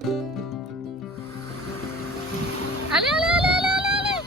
आले आले आले आले आले आले.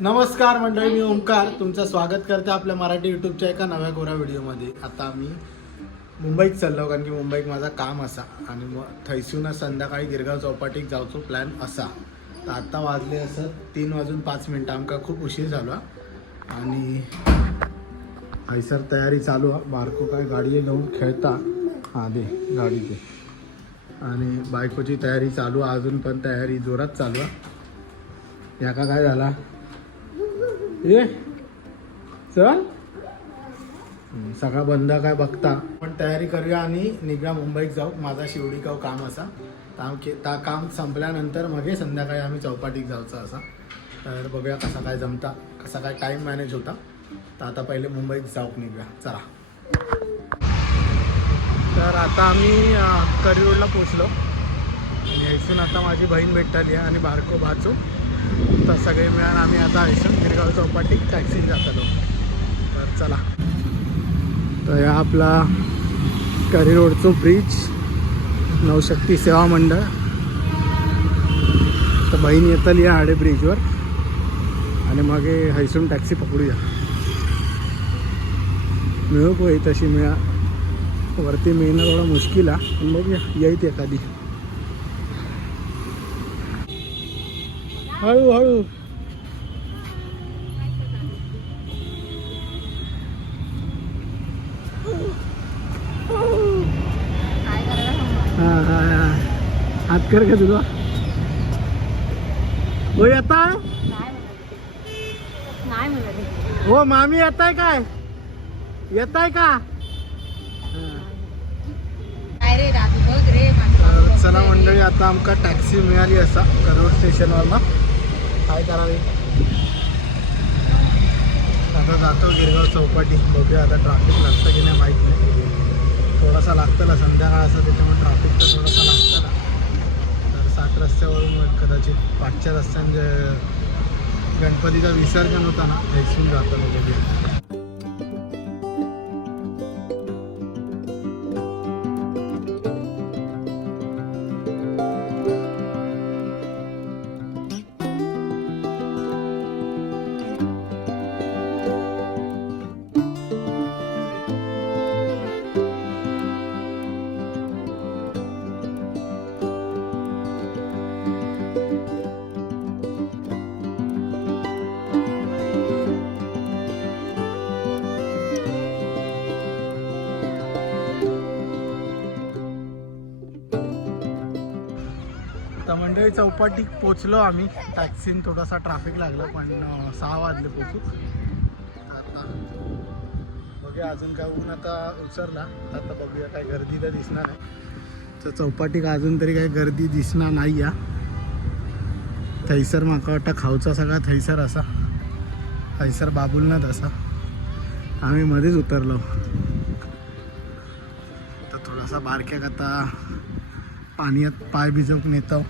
नमस्कार मंडळी, मी ओमकार तुमचं स्वागत करते आपल्या मराठी यूट्यूबच्या एका नव्या गोरा व्हिडिओमध्ये. आता आम्ही मुंबईत चाललो कारण की मुंबईत माझा काम असा आणि मग थैसून संध्याकाळी गिरगाव चौपाटीक जावचो प्लॅन असा. तर आता वाजले असं 3:05 आमका खूप उशीर झालो आणि हैसर तयारी चालू आहे. बारको काय गाडी लावून खेळता हां दे गाडी दे आणि बायकोची तयारी चालू आहे. अजून पण तयारी जोरात चालू आहे. याका काय झाला ये चल सगळा बंद काय बघता पण तयारी करूया आणि निघा मुंबईत जाऊ. माझा शिवडी गाव काम असा ता काम संपल्यानंतर मग संध्याकाळी आम्ही चौपाटीक जाऊचा असा. तर बघूया कसा काय जमता, कसा काय टाईम मॅनेज होता. तर आता पहिले मुंबईत जाऊक निघूया चला. तर आता आम्ही करी रोडला पोचलो आणि इथून आता माझी बहीण भेटली आहे आणि बारको बाचू. तर सगळे मिळून आम्ही आता इथून गिरगाव चौपाटी टॅक्सी जातो. तर चला. तर या आपला करी रोडचो ब्रिज नवशक्ती सेवा मंडळ. तर बहीण येतली आहे आडे ब्रिजवर आणि मग हैसून टॅक्सी पकडूया. मिळू होई तशी मिळा वरती मिळणं थोडं मुश्किल आहे पण बघूया येईत एखादी. हळू हळू हात कर का तुझा हो येता हो मामी येताय काय येताय का. चला मंडळी आता आमका टॅक्सी मिळाली असा करोड स्टेशनवरला. काय करावे आता जातो गिरगाव चौपाटी. बघूया आता ट्रॅफिक लागतं की नाही माहीत नाही. थोडासा लागतं संध्याकाळ असं त्याच्यामुळे ट्रॅफिक तर थोडासा लागतं ना. तर 7 रस्त्यावरून कदाचित 5च्या रस्त्याने गणपतीचा विसर्जन होता ना दिसून जातं. बघूया मंडळी चौपाटी पोचलो आम्ही. टॅक्सीन थोडासा ट्रॅफिक लागला पण 6 वाजले पोचू. बघूया अजून काय ऊन आता उचरला. आता बघूया काय गर्दी तर दिसणार आहे. तर चौपाटीक अजून तरी काही गर्दी दिसणार नाही या. थैसर माका वाटतं खाऊचा सगळा थैसर असा थैसर बाबुलनाथ असा. आम्ही मध्येच उतरलो. तर थोडासा बारक्याक आता पाण्यात पाय भिजवून नेतो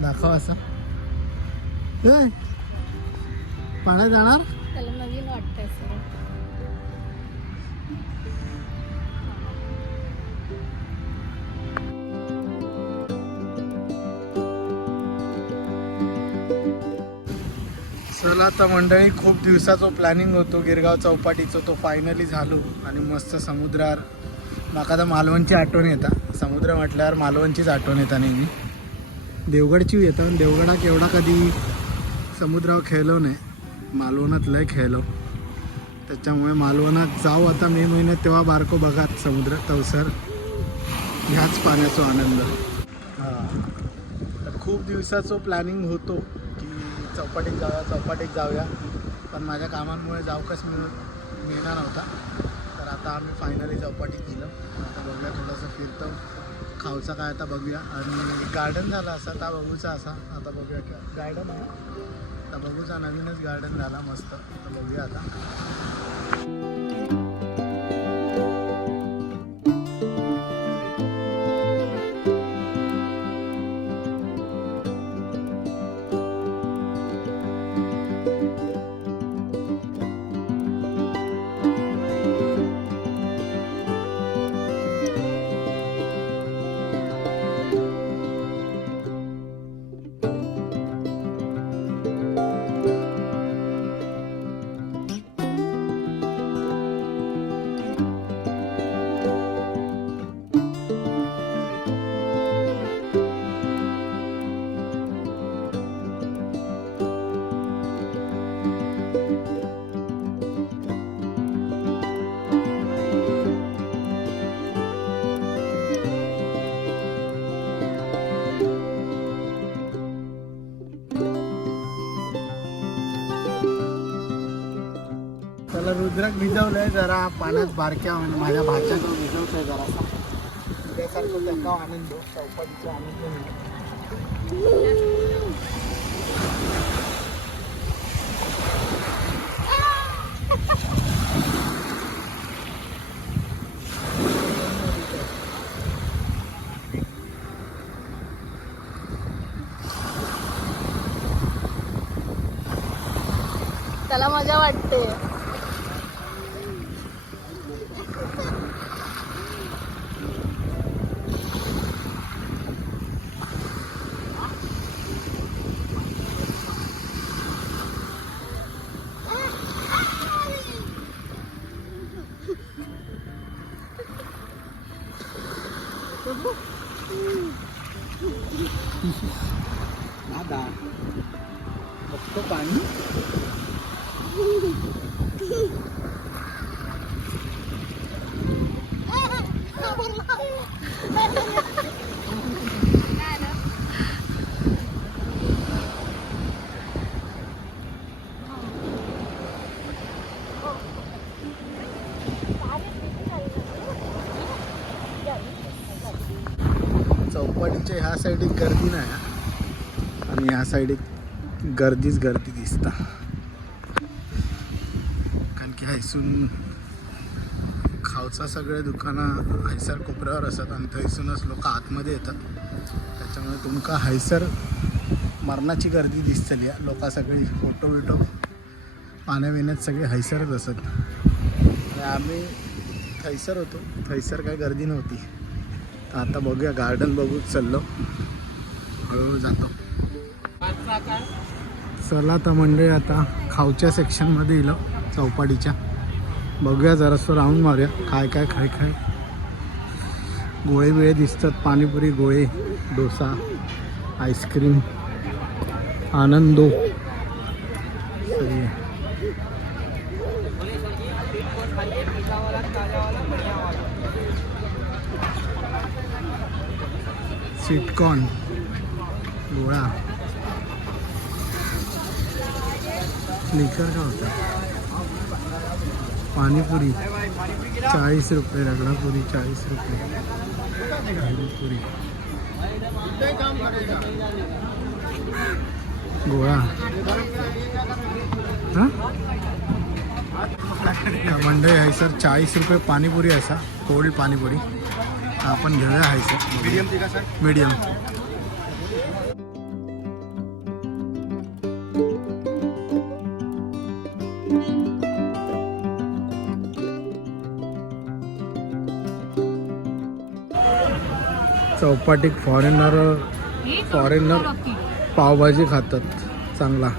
दाखव असा. पाण्यात जाणार त्याला नवीन वाटतंय सर. चला आता मंडळी खूप दिवसाचा प्लॅनिंग होतो गिरगाव चौपाटीचा तो फायनली झालो आणि मस्त समुद्रावर. माका तर मालवणची आठवण येतात. समुद्र म्हटल्यावर मालवणचीच आठवण येतात नेहमी. देवगडची येतात पण देवगडाक एवढा कधी समुद्रावर खेळलो नाही. मालवणात लय खेळलो त्याच्यामुळे मालवणात जाऊ आता मे महिन्यात तेव्हा बारको बघात समुद्र तवसर ह्याच पाण्याचा आनंद. हां तर खूप दिवसाचं प्लॅनिंग होतो की चौपाटीत जाऊया. पण माझ्या कामांमुळे जाऊकच मिळणार नव्हता. तर आता आम्ही फायनली चौपाटी केलं. आता बघूया थोडंसं फिरतो, खाऊचा काय आता बघूया. आणि गार्डन झाला असा आता बघूचा असा, आता बघूया का गार्डन आहे आता बघूचा, नवीनच गार्डन झाला मस्त. आता बघूया आता. त्याला रुद्राक भिजवलंय जरा पाण्यात बारक्या, म्हणजे माझ्या भाच्याकडून भिजवतोय जरा. त्यासारखं त्याचा आनंद, चौपाटीचा आनंद त्याला मजा वाटते. दादा फक्त पाणी. चौपाटीच्या ह्या साईड गर्दी नाही आणि ह्या साईड गर्दीच गर्दी दिसता, कारण की हैसून खावचा सगळे दुकानं हैसर कोपऱ्यावर असतात आणि थंयसूनच लोक आतमध्ये येतात. त्याच्यामुळे तुमका हैसर मरणाची गर्दी दिसतली. लोक सगळी फोटो बिटो पाण्या बिण्यात सगळे हैसरच असत. आणि आम्ही थैसर होतो, थैसर काय गर्दी नव्हती. तर आता बघूया, गार्डन बघू चाललो, हळूहळू जातो. चला तर मंडळी, आता खावच्या सेक्शनमध्ये येलो चौपाटीच्या. बघूया जरासं राऊंड मारूया, काय काय खाय खाय गोळे बिळे दिसतात. पाणीपुरी, गोळे, डोसा, आईस्क्रीम, आनंदो सगळे. स्वीटकॉर्न, गोळा, स्निकर का होता, पाणीपुरी 40 रुपये, रगडापुरी 40 रुपये, पुरी, गोळा. हां मंडई आहे सर, 40 रुपये पाणीपुरी असा, कोल्ड पाणीपुरी. आपण घेऊया आहे सर, मीडियम का सर? मीडियम. चौपाटीत फॉरेनर पावभाजी खातात चांगला,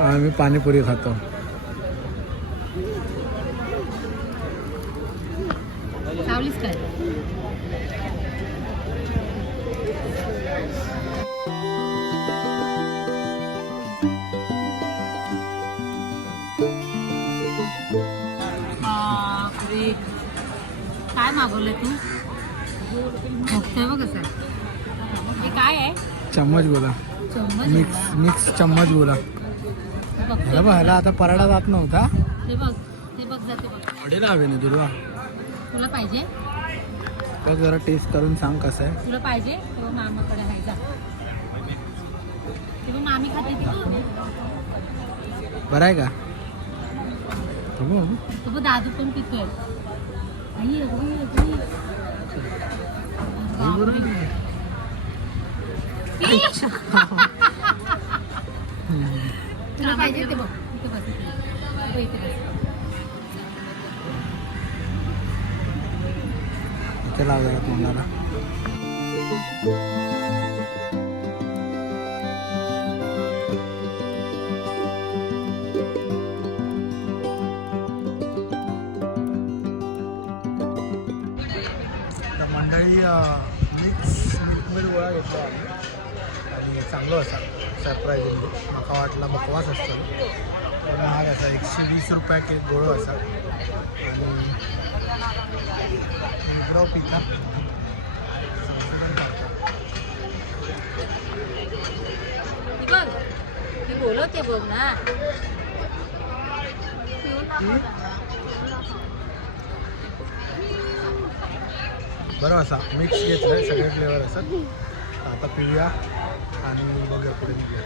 आम्ही पाणीपुरी खातो. काय मागवलं तू? बघतोय बघ कसं. हे काय आहे? चम्मच बोला, चम्मच मिक्स चम्मच बोला. बघ ह्याला बघ, ह्याला आता पराठा जात नव्हता. ते बघ जाते बघ. पडेल हवे ना तुला. तुला पाहिजे बघ जरा टेस्ट करून सांग कसं आहे. तुला पाहिजे तेव्हा मामाकडे आहे जा. तेव्हा मामी खाते ती बरं आहे का? तो बघ दादू पण पितोय. आई, तुला पाहिजे ते बघ इथे बस इथे बस. इथे लाव जरा तोंडाला. मंडळी मिक्स मिल्कमेड गोळा घेतला आणि चांगलं असा सरप्राईजिंगली. माका वाटला बकवास असतो पण महाग असा 120 रुपयाक एक गोळो असा. आणि पिका बघ मी बोलवते बघ ना. बरं असा मिक्स घेतलं आहे सगळे फ्लेवर असतात. आता पिऊया आणि बघूया पुढे निघूया.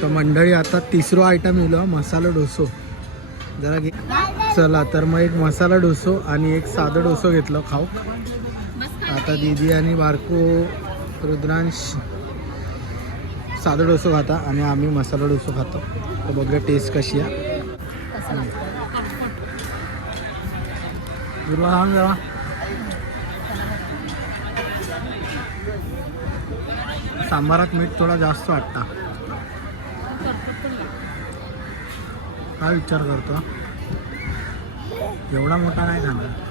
तर मंडळी आता तिसरं आयटम येलो मसाला डोसो. जरा घे. चला तर मग एक मसाला डोसो आणि एक साधं डोसो घेतलं खाऊ. आता दीदी आणि बारको रुद्रांश साधं डोसो खाता आणि आम्ही मसाला डोसो खातो. तर बघूया टेस्ट कशी आहे. सांग जरा. सांबारात मीठ थोडा जास्त वाटता. काय विचार करतो एवढा मोठा नाही खाणार.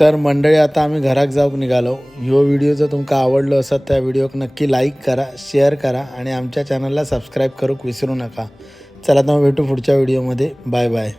तर मंडळी आता आम्ही घराक जाऊक निघालो. ह्यो व्हिडिओ जर तुमका आवडलो असत त्या व्हिडिओक नक्की लाईक करा, शेअर करा आणि आमच्या चॅनलला सबस्क्राईब करूक विसरू नका. चला तर भेटू पुढच्या व्हिडिओमध्ये. Bye bye.